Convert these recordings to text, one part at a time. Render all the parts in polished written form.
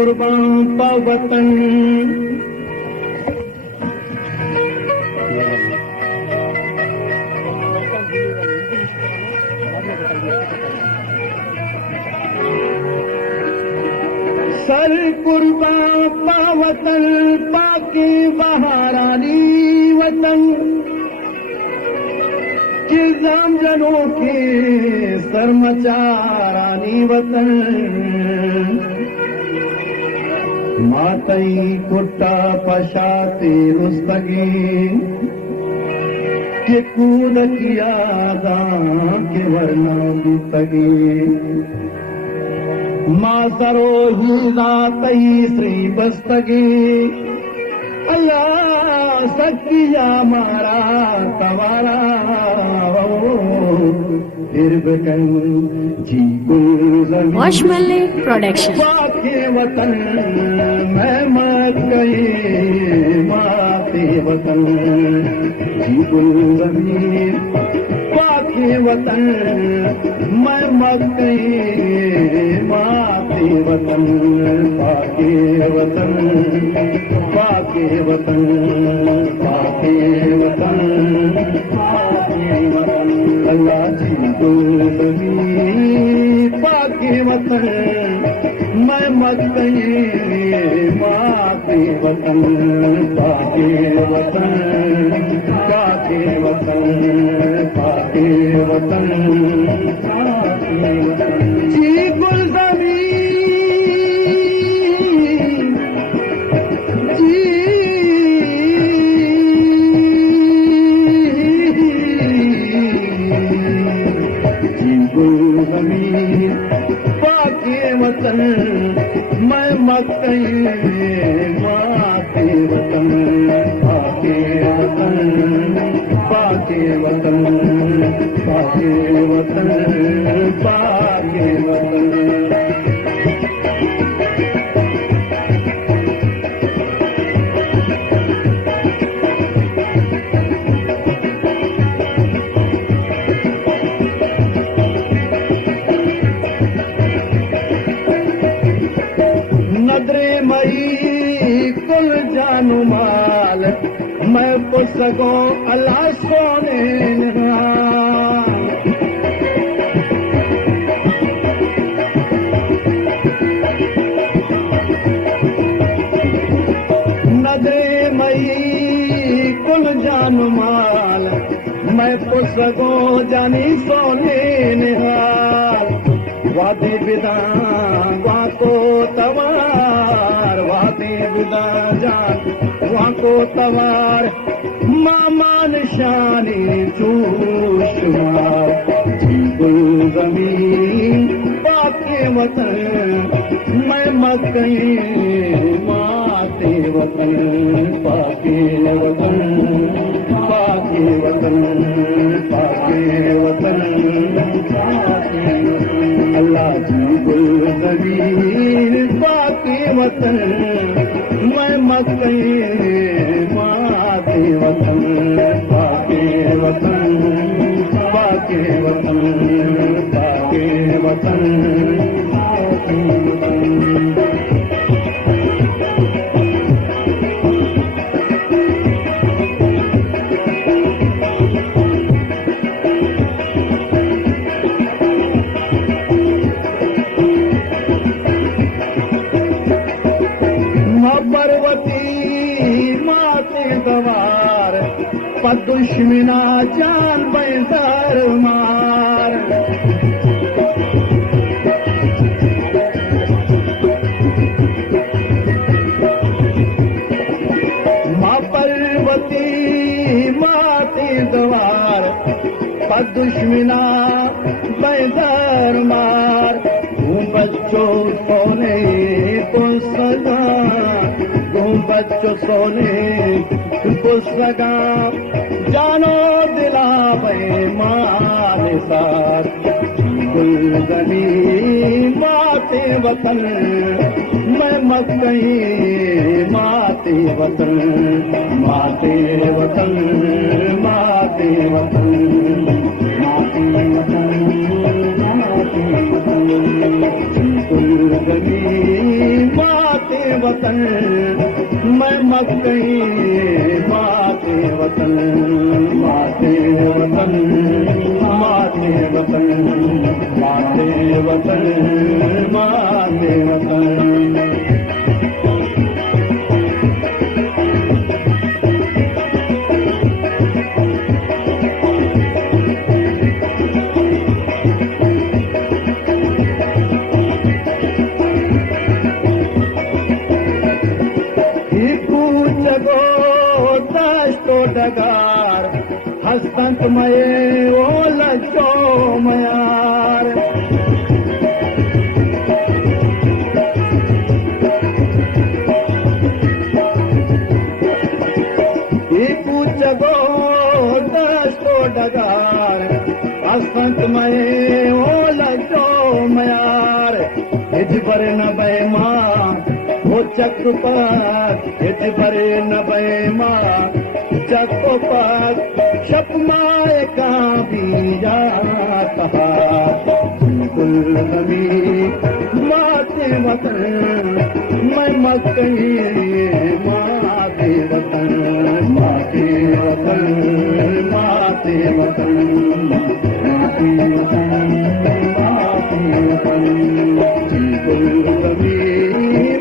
कुर्बान पा वतन सर कुर्बान पा वतन पाके बहारानी वतन किल्जाम जनों के सरमचारानी वतन मातई कुट्टा पशाते रुस्तगी के कूद किया के वरना बीतगी माँ सरोही नातई श्री बस्तगी अल्लाह सकिया मारा तवारा जी वॉशमैन प्रोडक्शन पाके वतन मैं मत गई माते वतन जी गुलज़मीर पाके वतन मैं मत गई माते वतन पाके वतन पाके वतन पाके वतन अल्लाह जी गुलज़मीर पाके वतन मैं मत गई माते वतन पाके वतन पाके वतन पाके वतन जी गुलज़मीर गुलज़मीर पाके वतन मैं मत गई माते वतन पाके वतन पाके वतन पाके वतन पाके वतन नदरे मई कुल जानू माल मैं पुस्तकों अल्लाह सोने नदरे मई कुल जानू माल मैं पुस्तकों जानी सोने निहाल वादी विदा वाको तवार वादी विदा जान वाको तवार मामा निशानी चूशुमार गुलज़मीन पाके वतन मैं मत गई माते वतन पाके वतन पाके वतन पाके वतन अल्लाह जी गुलज़मीर पाके वतन मैं मत गई माते वतन पाके वतन पाके वतन पाके वतन गवार दुश्मना जान बेदर मार माँ पर्वती माते गवार दुश्मना बेदर मार बच्चों सोने को सगा बच्चों सोने को सगा जानो दिला माल साथ गुलज़मीर माते वतन मैं मत गई माते वतन माते वतन माते वतन माते वतन माते वतन गुलज़मीर वतन मैं मकई माते वतन माते वतन माते वतन माते वतन माते वतन डगार हस्तंत मये ओ लचो मयार पूछ गो दस्तो डगार हस्तंत मये ओ लचो मयार हिज भरे न बे मां वो चक पर हिज भरे न बे मां चको पास शप माए का बीजा कहा दुल्हनी माते वतन मैं मकई माते वतन माते वतन माते वतन माते वतन माते वतन दुल्हनी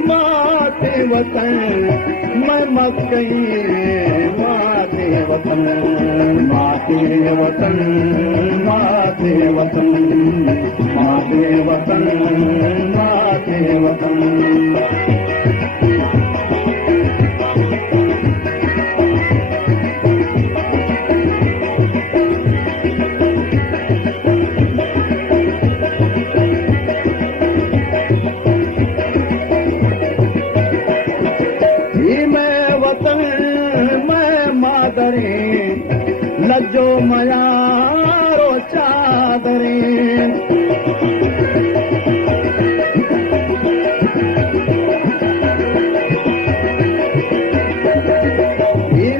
माते वतन मैं मकई माते वतन माते वतन माते वतन माते वतन माते वतन लजो मयारो चादरे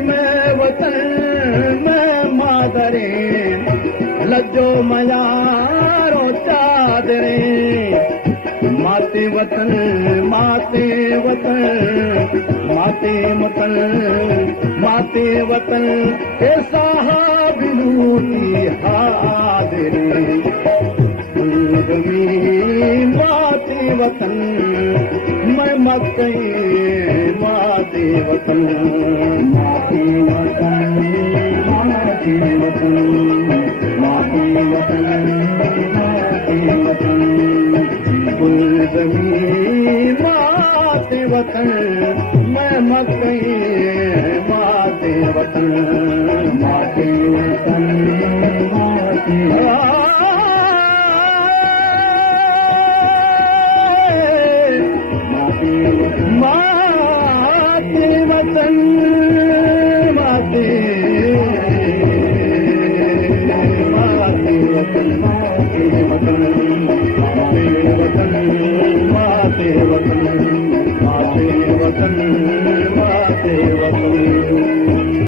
मैं वतन मैं मादरे लजो मयारो चादरे माते वतन माते वतन माते वतन माते वतन ए साहब लूटी हादरे माते वतन मैं मकई माते वतन माते वतन माते वतन माते वतन माते वतन माते वतन मैं मकई माते वतन माते वतन माते वतन